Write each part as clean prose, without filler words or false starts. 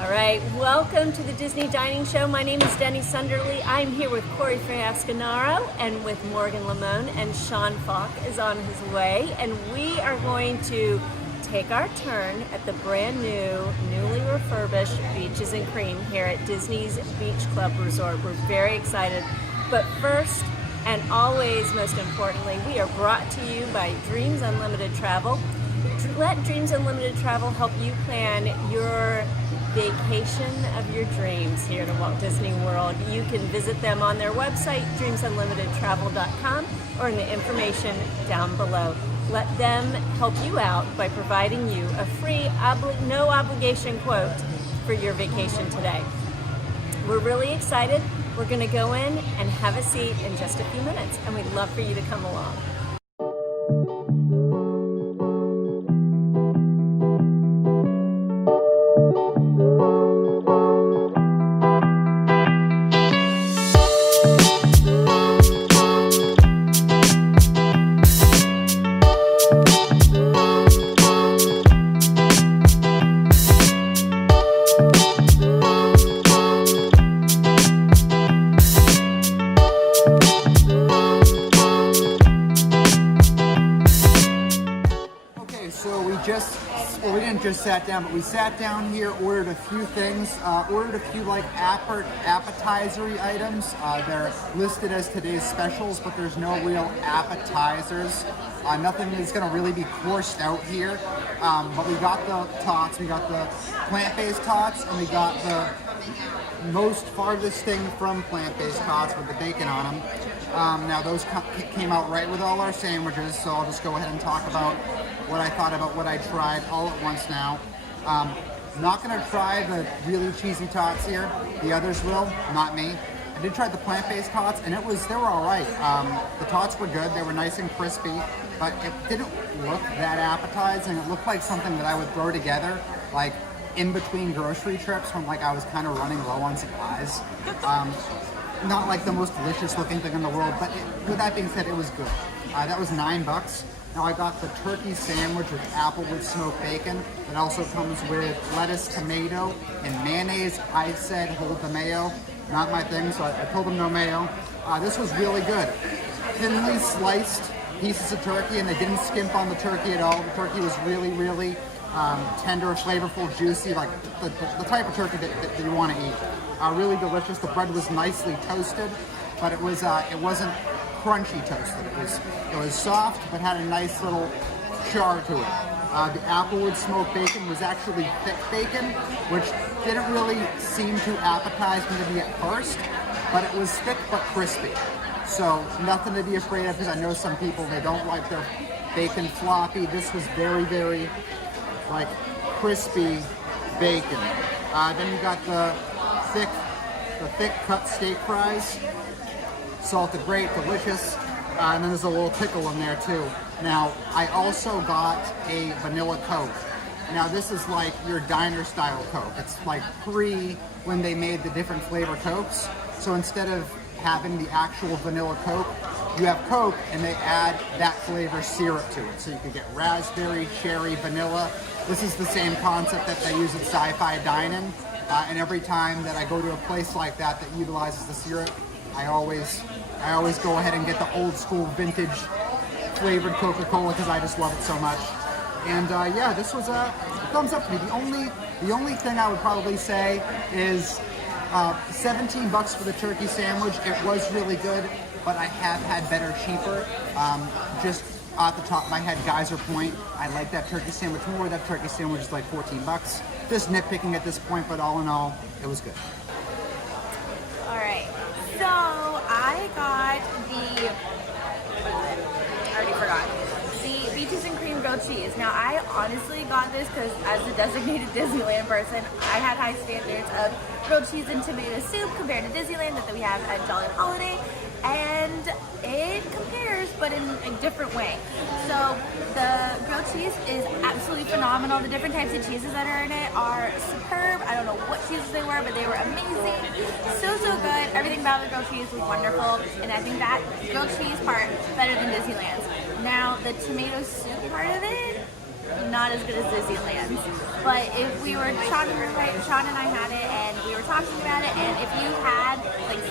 All right, welcome to the Disney Dining Show. My name is Denny Sunderly. I'm here with Corey Fiascanaro and with Morgan Lamone, and Sean Falk is on his way. And we are going to take our turn at the brand new, newly refurbished Beaches and Cream here at Disney's Beach Club Resort. We're very excited. But first, and always most importantly, we are brought to you by Dreams Unlimited Travel. Let Dreams Unlimited Travel help you plan your vacation of your dreams here to Walt Disney World. You can visit them on their website, dreamsunlimitedtravel.com, or in the information down below. Let them help you out by providing you a free, no obligation quote for your vacation today. We're really excited. We're going to go in and have a seat in just a few minutes, and we'd love for you to come along. We didn't just sat down, but we sat down here, ordered a few things, ordered a few like appetizer items. They're listed as today's specials, but there's no real appetizers. Nothing is going to really be coursed out here. But we got the tots, we got the plant-based tots, and we got the most farthest thing from plant-based tots with the bacon on them. Now those came out right with all our sandwiches, so I'll just go ahead and talk about what I thought about what I tried all at once now. Not going to try the really cheesy tots here. The others will, not me. I did try the plant-based tots, and they were all right. The tots were good. They were nice and crispy, but it didn't look that appetizing. It looked like something that I would throw together, like in between grocery trips when like I was kind of running low on supplies. Not like the most delicious looking thing in the world, but with that being said, it was good. That was $9. Now I got the turkey sandwich with applewood smoked bacon. It also comes with lettuce, tomato, and mayonnaise. I said hold the mayo, not my thing, so I told them no mayo. This was really good. Thinly sliced pieces of turkey, and they didn't skimp on the turkey at all. The turkey was really, really tender, flavorful, juicy, like the type of turkey that you want to eat. Really delicious. The bread was nicely toasted, but it wasn't crunchy toasted. It was soft, but had a nice little char to it. The applewood smoked bacon was actually thick bacon, which didn't really seem to appetize me to me at first, but it was thick but crispy. So nothing to be afraid of, because I know some people, they don't like their bacon floppy. This was very, very like crispy bacon. Then you got the thick cut steak fries, salted grape, delicious. And then there's a little pickle in there too. Now, I also got a vanilla Coke. Now this is like your diner style Coke. It's like pre when they made the different flavor Cokes. So instead of having the actual vanilla Coke, you have Coke and they add that flavor syrup to it. So you can get raspberry, cherry, vanilla. This is the same concept that they use at Sci-Fi Dining. And every time that I go to a place like that utilizes the syrup, I always go ahead and get the old school vintage flavored Coca-Cola because I just love it so much. And yeah, this was a thumbs up for me. The only thing I would probably say is $17 for the turkey sandwich. It was really good, but I have had better, cheaper. Just off the top of my head, Geyser Point, I like that turkey sandwich more. That turkey sandwich is like $14. Just nitpicking at this point, but all in all, it was good. All right, so I got the Beaches and Cream grilled cheese. Now, I honestly got this because as a designated Disneyland person, I had high standards of grilled cheese and tomato soup compared to Disneyland that we have at Jolly Holiday, and it compares, but in a different way. So the grilled cheese is absolutely phenomenal. The different types of cheeses that are in it are superb. I don't know what cheeses they were, but they were amazing. So good. Everything about the grilled cheese was wonderful, and I think that grilled cheese part better than Disneyland's. Now the tomato soup part of it, not as good as Disneyland's. But if we were Sean and I had it, and we were talking about it, and if you had like,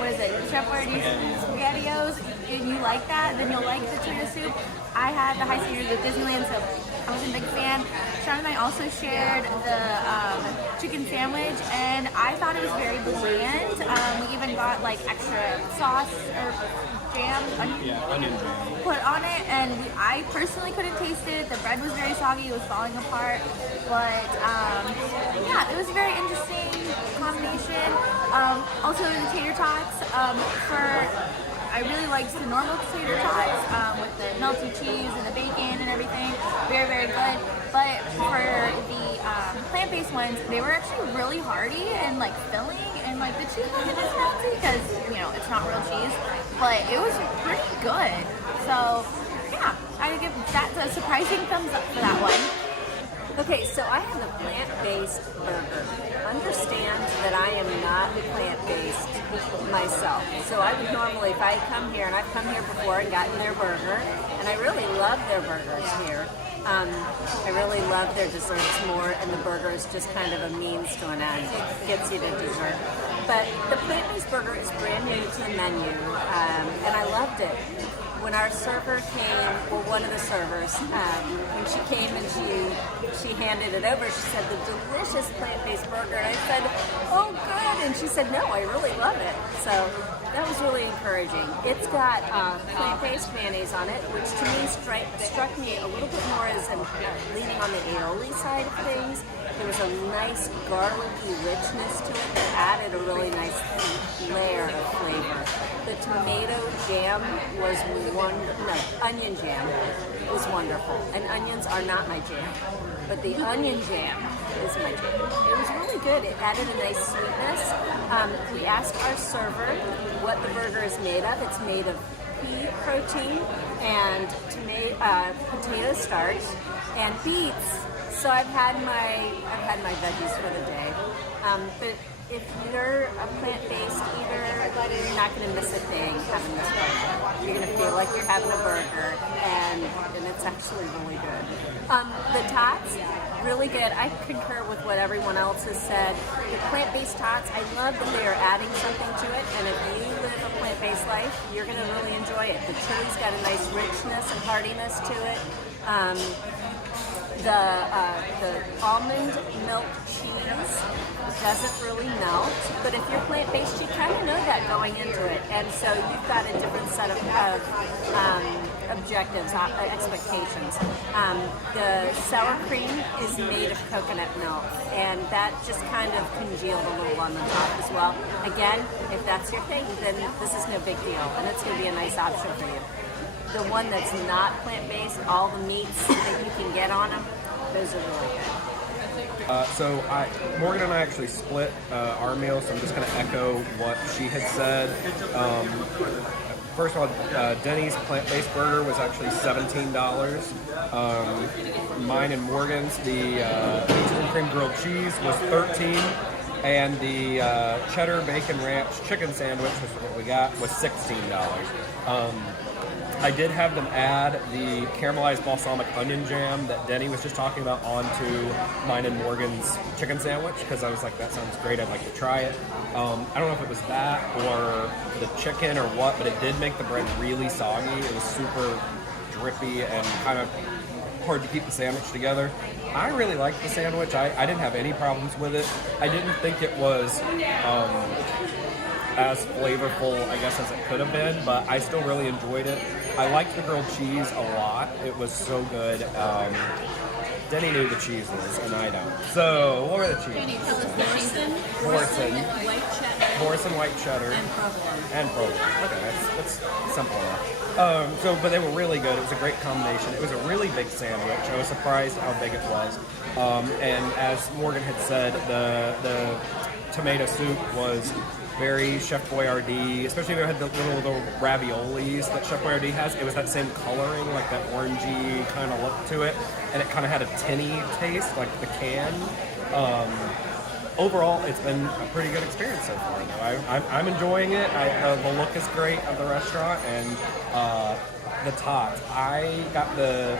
what is it, Chef Boyardee SpaghettiOs, and you like that, then you'll like the tuna soup. I had the high standards of Disneyland, so I was a big fan. Sean and I also shared the chicken sandwich, and I thought it was very bland. We even got like extra sauce or jam, onion jam put on it, and I personally couldn't taste it. The bread was very soggy; it was falling apart. But yeah, it was a very interesting combination. Also, the tater tots I really liked the normal tater tots with the melted cheese and the bacon and everything. Very, very good. But for the plant-based ones, they were actually really hearty and like filling, and like the cheese wasn't as melty because, you know, it's not real cheese, but it was pretty good. So yeah, I would give that a surprising thumbs up for that one. Okay, so I have a plant-based burger. Understand that I am not plant-based myself. So I would normally, if I come here, and I've come here before and gotten their burger, and I really love their burgers here. I really love their desserts more, and the burger is just kind of a means to an end. It gets you to dessert. But the plant-based burger is brand new to the menu, and I loved it. When our server came, well, one of the servers, when she came and she handed it over, she said, the delicious plant-based burger. And I said, oh, good. And she said, no, I really love it. So that was really encouraging. It's got plant-based mayonnaise on it, which to me struck me a little bit more as leaning on the aioli side of things. There was a nice garlicky richness to it that added a really nice layer of flavor. The tomato jam was onion jam was wonderful. And onions are not my jam, but the onion jam is my jam. It was really good. It added a nice sweetness. We asked our server what the burger is made of. It's made of pea protein and potato starch and beets. So I've had my veggies for the day. But if you're a plant-based eater, you're not going to miss a thing having this burger. You're going to feel like you're having a burger, and it's actually really good. The tots, really good. I concur with what everyone else has said. The plant-based tots, I love that they are adding something to it, and if you live a plant-based life, you're going to really enjoy it. The chili's got a nice richness and heartiness to it. The almond milk cheese doesn't really melt, but if you're plant-based, you kind of know that going into it, and so you've got a different set of objectives, expectations. The sour cream is made of coconut milk, and that just kind of congealed a little on the top as well. Again, if that's your thing, then this is no big deal, and it's going to be a nice option for you. The one that's not plant-based, all the meats that you can get on them, those are really good. Morgan and I actually split our meal, so I'm just going to echo what she had said. First of all, Denny's plant-based burger was actually $17. Mine and Morgan's, the peaches and cream grilled cheese, was $13. And the cheddar bacon ranch chicken sandwich, which is what we got, was $16. I did have them add the caramelized balsamic onion jam that Denny was just talking about onto mine and Morgan's chicken sandwich, because I was like, that sounds great, I'd like to try it. I don't know if it was that or the chicken or what, but it did make the bread really soggy. It was super drippy and kind of hard to keep the sandwich together. I really liked the sandwich. I didn't have any problems with it. I didn't think it was as flavorful, I guess, as it could have been, but I still really enjoyed it. I liked the grilled cheese a lot. It was so good. Denny knew the cheeses, and I don't. So, what were the cheeses? Morrison white cheddar. And provolone. Okay, that's simple enough. But they were really good. It was a great combination. It was a really big sandwich. I was surprised how big it was. And as Morgan had said, the tomato soup was very Chef Boyardee, especially if it had the little raviolis that Chef Boyardee has. It was that same coloring, like that orangey kind of look to it, and it kind of had a tinny taste, like the can. Overall, it's been a pretty good experience so far, though. I'm enjoying it. The look is great of the restaurant, and the tots. I got the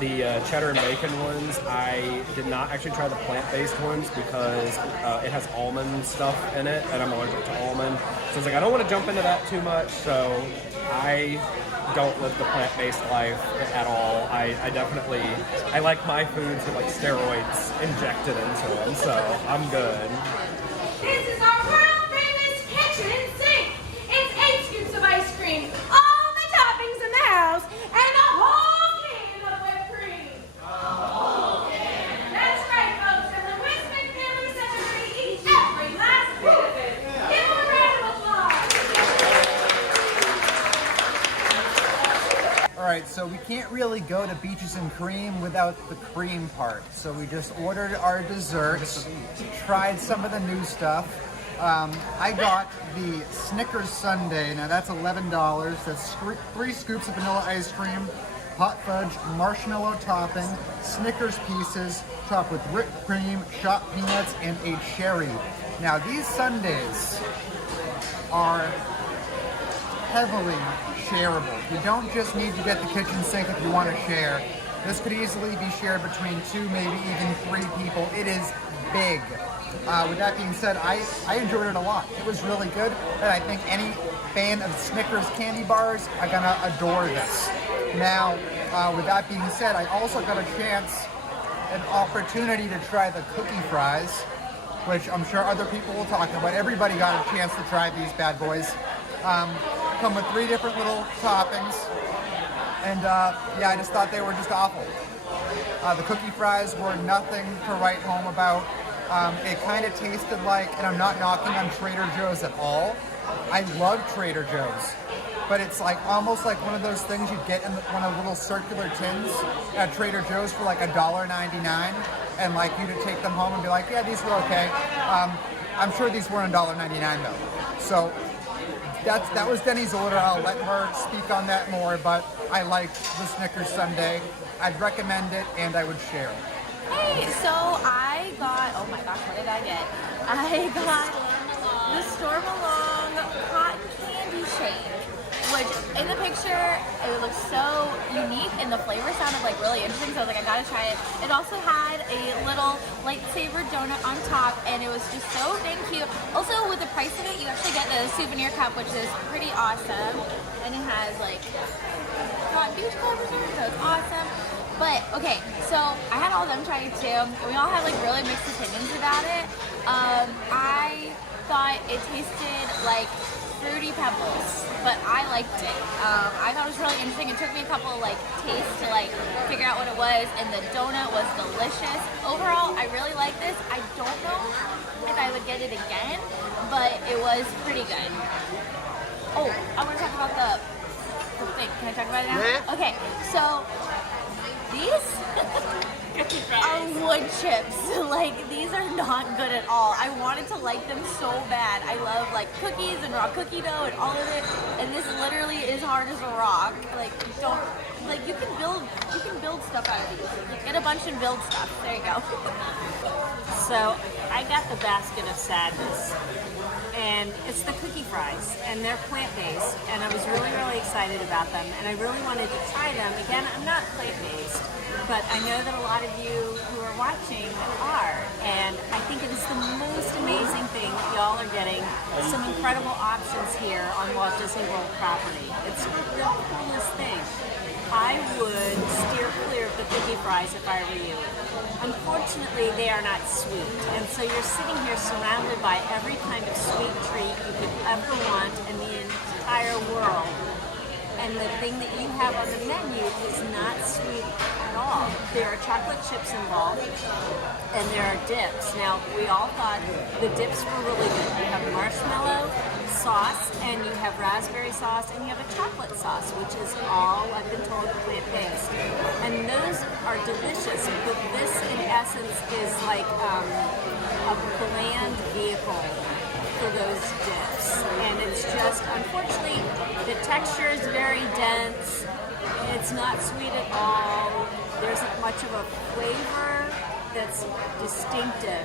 The cheddar and bacon ones, I did not actually try the plant-based ones because it has almond stuff in it, and I'm allergic to almond. So I was like, I don't want to jump into that too much, so I don't live the plant-based life at all. I like my foods with like steroids injected into them, so I'm good. This is our world famous kitchen and sink. It's 8 scoops of ice cream, all the toppings in the house, and the whole can of whipped cream. That's right, folks, and the Wiseman family said they're going to eat every last bit of it. Give them a round of applause. All right, so we can't really go to Beaches and Cream without the cream part. So we just ordered our desserts, tried some of the new stuff. I got the Snickers sundae. Now that's $11. That's 3 scoops of vanilla ice cream, hot fudge, marshmallow topping, Snickers pieces, topped with whipped cream, shot peanuts, and a cherry. Now these sundaes are heavily shareable. You don't just need to get the kitchen sink if you want to share. This could easily be shared between 2, maybe even 3 people. It is big. With that being said, I enjoyed it a lot. It was really good, and I think any fan of Snickers candy bars are gonna adore this. Now, with that being said, I also got an opportunity to try the cookie fries, which I'm sure other people will talk about. Everybody got a chance to try these bad boys. Come with 3 different little toppings, and yeah, I just thought they were just awful. The cookie fries were nothing to write home about. It kind of tasted like, and I'm not knocking on Trader Joe's at all. I love Trader Joe's, but it's like almost like one of those things you'd get in one of the little circular tins at Trader Joe's for like $1.99, and like you to take them home and be like, yeah, these were okay. I'm sure these weren't $1.99 though. So that was Denny's order. I'll let her speak on that more, but I liked the Snickers sundae. I'd recommend it, and I would share it. Hey, so I got, oh my gosh, what did I get? I got the Storm Along cotton candy shake, which in the picture, it looks so unique, and the flavor sounded like really interesting, so I was like, I gotta try it. It also had a little lightsaber donut on top, and it was just so dang cute. Also, with the price of it, you actually get the souvenir cup, which is pretty awesome, and it has like cotton beach covers in it, so it's awesome. But, okay, so I had all of them try it too. We all had like really mixed opinions about it. I thought it tasted like Fruity Pebbles, but I liked it. I thought it was really interesting. It took me a couple of like tastes to like figure out what it was, and the donut was delicious. Overall, I really like this. I don't know if I would get it again, but it was pretty good. Oh, I want to talk about the thing. Can I talk about it now? Yeah. Okay, so these are wood chips. Like, these are not good at all. I wanted to like them so bad. I love like cookies and raw cookie dough and all of it, and this literally is hard as a rock. Like, don't, like, you can build stuff out of these. Like, get a bunch and build stuff. There you go. So I got the basket of sadness, and it's the cookie fries, and they're plant-based, and I was really, really excited about them, and I really wanted to try them. Again, I'm not plant-based, but I know that a lot of you who are watching are, and I think it is the most amazing thing that y'all are getting some incredible options here on Walt Disney World property. It's the coolest thing. I would steer clear of the cookie fries if I were you. Unfortunately, they are not sweet, and so you're sitting here surrounded by every kind of sweet treat you could ever want in the entire world, and the thing that you have on the menu is not sweet at all. There are chocolate chips involved, and there are dips. Now, we all thought the dips were really good. You have marshmallow sauce, and you have raspberry sauce, and you have a chocolate sauce, which is all, I've been told, plant-based. And those are delicious, but this, in essence, is like a bland vehicle for those dips. And it's just, unfortunately, the texture is very dense. It's not sweet at all. There isn't much of a flavor that's distinctive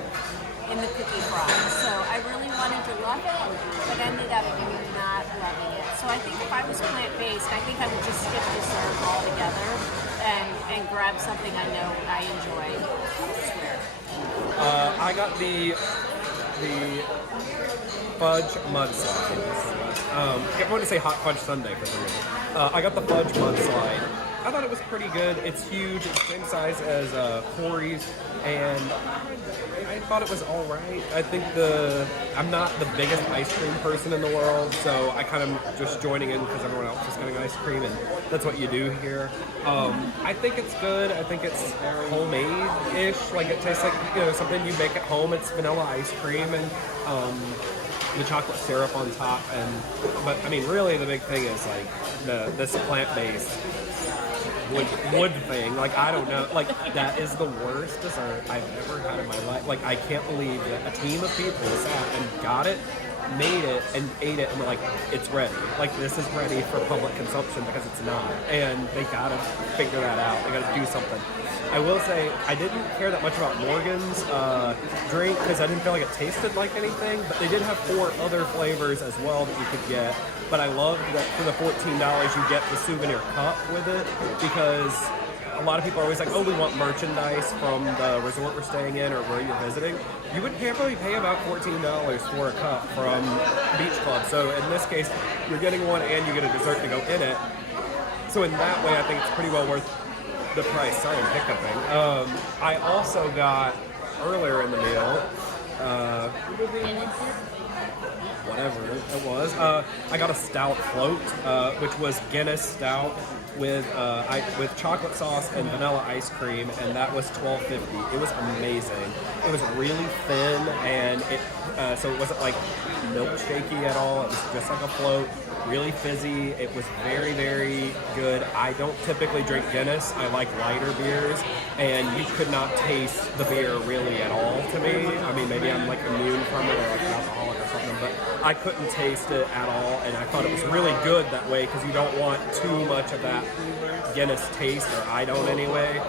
in the cookie fries. So I really wanted to love it, but ended up not loving it. So I think if I was plant-based, I think I would just skip dessert altogether. and grab something I know I enjoy elsewhere? I got the fudge mudslide. I wanted to say hot fudge sundae for some reason. I got the fudge mudslide. I thought it was pretty good. It's huge. It's the same size as Corey's, and I thought it was all right. I think I'm not the biggest ice cream person in the world, so I kind of just joining in because everyone else is getting ice cream, and that's what you do here. I think it's good. I think it's homemade-ish. Like it tastes like something you make at home. It's vanilla ice cream and the chocolate syrup on top, but I mean, really, the big thing is like this plant-based wood thing. Like, I don't know, like that is the worst dessert I've ever had in my life. Like, I can't believe that a team of people sat and got it, made it, and ate it, and were like, it's ready. Like, this is ready for public consumption, because it's not. And they gotta figure that out. They gotta do something. I will say, I didn't care that much about Morgan's drink, because I didn't feel like it tasted like anything, but they did have 4 other flavors as well that you could get. But I loved that for the $14 you get the souvenir cup with it, because a lot of people are always like, oh, we want merchandise from the resort we're staying in or where you're visiting. You would probably pay about $14 for a cup from Beach Club. So in this case, you're getting one and you get a dessert to go in it. So in that way, I think it's pretty well worth the price. Sorry, I'm hiccuping. I also got, earlier in the meal, whatever it was, I got a stout float, which was Guinness stout with chocolate sauce and vanilla ice cream, and that was $12.50. It was amazing. It was really thin, and so it wasn't like milkshakey at all. It was just like a float. Really fizzy. It was very, very good. I don't typically drink Guinness. I like lighter beers, and you could not taste the beer really at all to me. I mean, maybe I'm like immune from it or like an alcoholic or something, but I couldn't taste it at all, and I thought it was really good that way, because you don't want too much of that Guinness taste, or I don't anyway,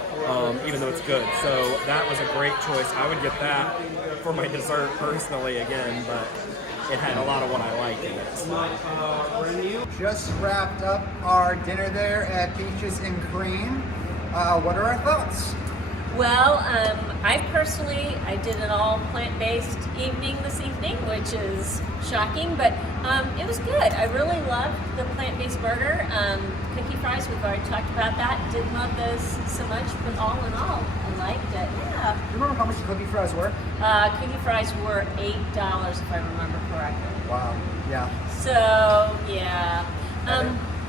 even though it's good. So that was a great choice. I would get that for my dessert personally again, but it had a lot of what I like in it. Just wrapped up our dinner there at Peaches and Cream. What are our thoughts? Well, I did an all plant-based evening this evening, which is shocking, but it was good. I really loved the plant-based burger. Cookie fries, we've already talked about that. Didn't love those so much, but all in all, I liked it. Yeah. Do you remember how much the cookie fries were? Cookie fries were $8, if I remember correctly. Wow. Yeah. So, yeah.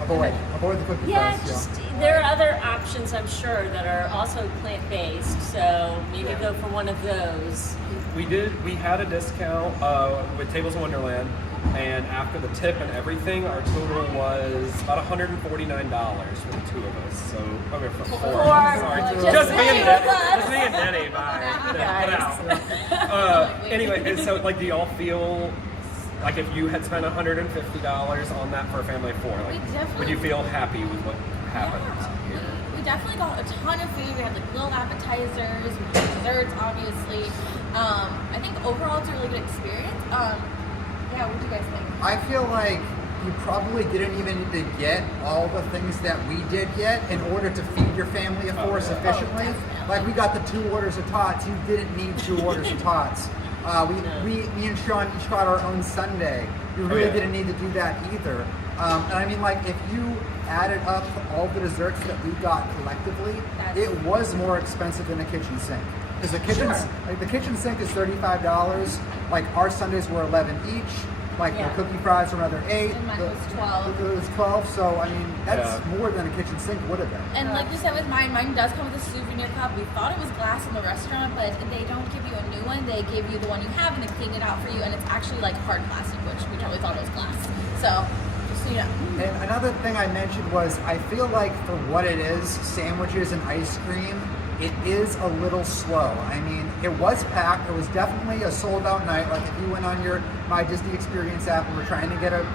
Avoid the cookie Yeah, fries. just there are other options, I'm sure, that are also plant-based. So maybe go for one of those. We had a discount with Tables in Wonderland, and after the tip and everything, our total was about $149 for the 2 of us. So, okay, for 4. Sorry. Just me and Denny. Bye. Anyway, so like, do y'all feel like if you had spent $150 on that for a family of 4, like, would you feel happy with what happened? Yeah. We definitely got a ton of food. We had like little appetizers, we had desserts, obviously. I think overall it's a really good experience. Yeah, what do you guys think? I feel like you probably didn't even need to get all the things that we did get in order to feed your family of 4 sufficiently. Like, we got the 2 orders of tots. You didn't need 2 orders of tots. Me and Sean each got our own sundae. You really didn't need to do that either. And I mean, like, if you added up all the desserts that we got collectively, it was more expensive than a kitchen sink. Because the kitchen sink is $35. Like, our sundaes were $11 each. Like, the cookie fries were another $8. And mine was $12. It was $12. So I mean, that's more than a kitchen sink would have been. And like you said with mine does come with a souvenir cup. We thought it was glass in the restaurant, but they don't give you a new one. They give you the one you have, and they clean it out for you, and it's actually like hard plastic, which we totally thought it was glass. So, just so you know. And another thing I mentioned was, I feel like for what it is, sandwiches and ice cream, it is a little slow. I mean, it was packed. It was definitely a sold-out night. Like, if you went on your My Disney Experience app and were trying to get a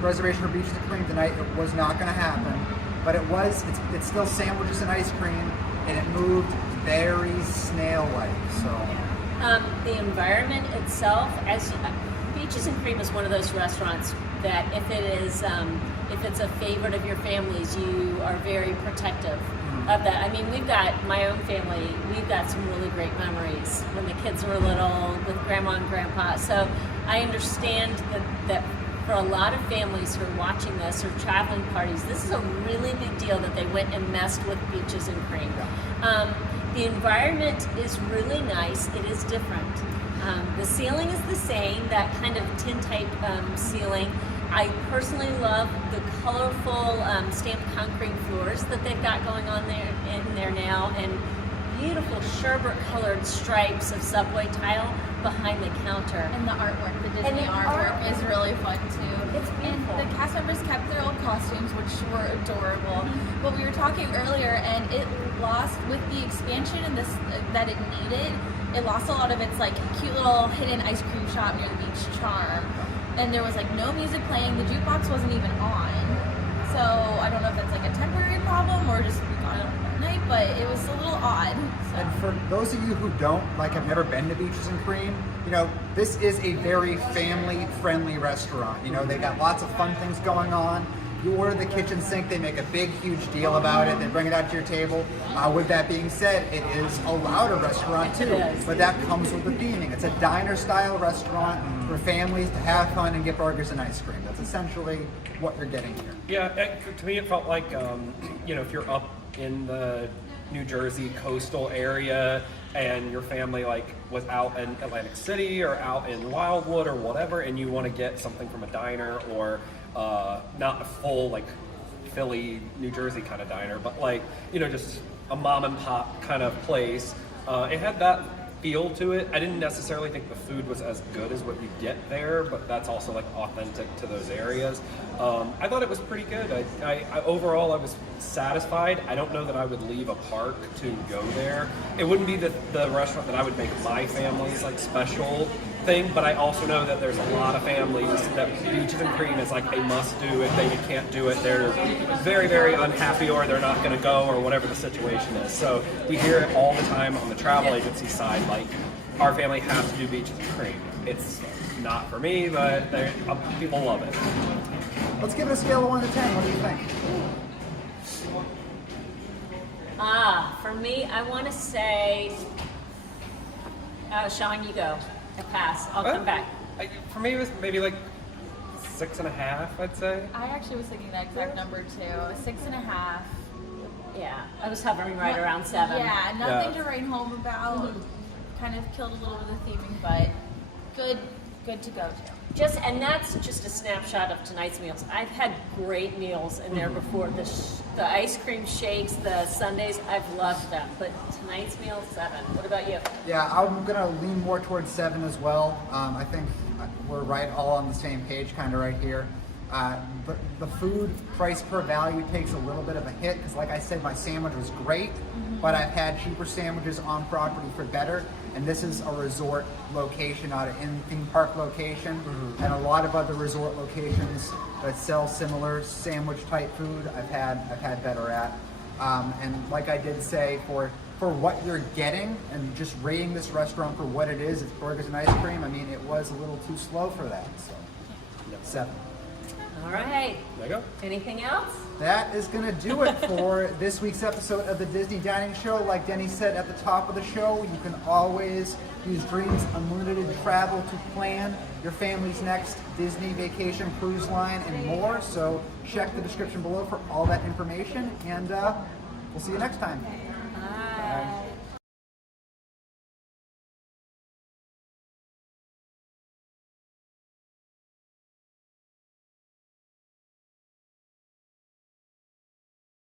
reservation for Beaches and Cream tonight, it was not going to happen. But it's still sandwiches and ice cream, and it moved very snail-like. So the environment itself, Beaches and Cream is one of those restaurants that if it's a favorite of your family's, you are very protective of that. I mean, we've got my own family. We've got some really great memories when the kids were little with grandma and grandpa. So I understand that for a lot of families who are watching this or traveling parties, this is a really big deal that they went and messed with beaches and cream. The environment is really nice. It is different. The ceiling is the same, that kind of tin type ceiling. I personally love the colorful stamped concrete floors that they've got going on there in there now, and beautiful sherbet colored stripes of subway tile behind the counter. And the artwork, the Disney And the artwork is really fun too. It's beautiful. And the cast members kept their old costumes, which were adorable. But we were talking earlier, and it lost, with the expansion and this that it needed, it lost a lot of its like cute little hidden ice cream shop near the beach charm. And there was like no music playing. The jukebox wasn't even on. So I don't know if that's like a temporary problem or just we got it on that night, but it was a little odd. So. And for those of you who don't, like, have never been to Beaches and Cream, you know, this is a very family-friendly restaurant. You know, they got lots of fun things going on. You order the kitchen sink, they make a big, huge deal about it. They bring it out to your table. With that being said, it is a louder restaurant too, but that comes with the theming. It's a diner-style restaurant for families to have fun and get burgers and ice cream. That's essentially what you're getting here. Yeah, to me it felt like, you know, if you're up in the New Jersey coastal area and your family like was out in Atlantic City or out in Wildwood or whatever, and you want to get something from a diner or not a full like Philly, New Jersey kind of diner, but like, you know, just a mom and pop kind of place. It had that feel to it. I didn't necessarily think the food was as good as what you get there, but that's also like authentic to those areas. I thought it was pretty good. I overall I was satisfied. I don't know that I would leave a park to go there. It wouldn't be the restaurant that I would make my family's like special thing, but I also know that there's a lot of families that Beaches and Cream is like a must do. If they can't do it, they're very, very unhappy or they're not going to go or whatever the situation is. So we hear it all the time on the travel agency side, like our family has to do Beaches and Cream. It's not for me, but people love it. Let's give it a scale of 1 to 10. What do you think? For me, I want to say, Sean, you go. I pass. I'll come back. For me, it was maybe like 6.5, I'd say. I actually was thinking that exact number too, 6.5. Yeah, I was hovering right around 7. Yeah, nothing to write home about. Kind of killed a little bit of the theming, but good to go to. And that's just a snapshot of tonight's meals. I've had great meals in there before. The ice cream shakes, the sundaes, I've loved them. But tonight's meal, 7. What about you? Yeah, I'm gonna lean more towards 7 as well. I think we're right all on the same page, kind of right here. But the food price per value takes a little bit of a hit because, like I said, my sandwich was great, but I've had cheaper sandwiches on property for better. And this is a resort location, not an theme park location. And a lot of other resort locations that sell similar sandwich type food, I've had better at. And like I did say, for what you're getting and just rating this restaurant for what it is, it's burgers and ice cream. I mean, it was a little too slow for that. So, 7. All right. There you go. Anything else? That is going to do it for this week's episode of the Disney Dining Show. Like Denny said at the top of the show, you can always use Dreams Unlimited Travel to plan your family's next Disney vacation, cruise line, and more. So check the description below for all that information, and we'll see you next time.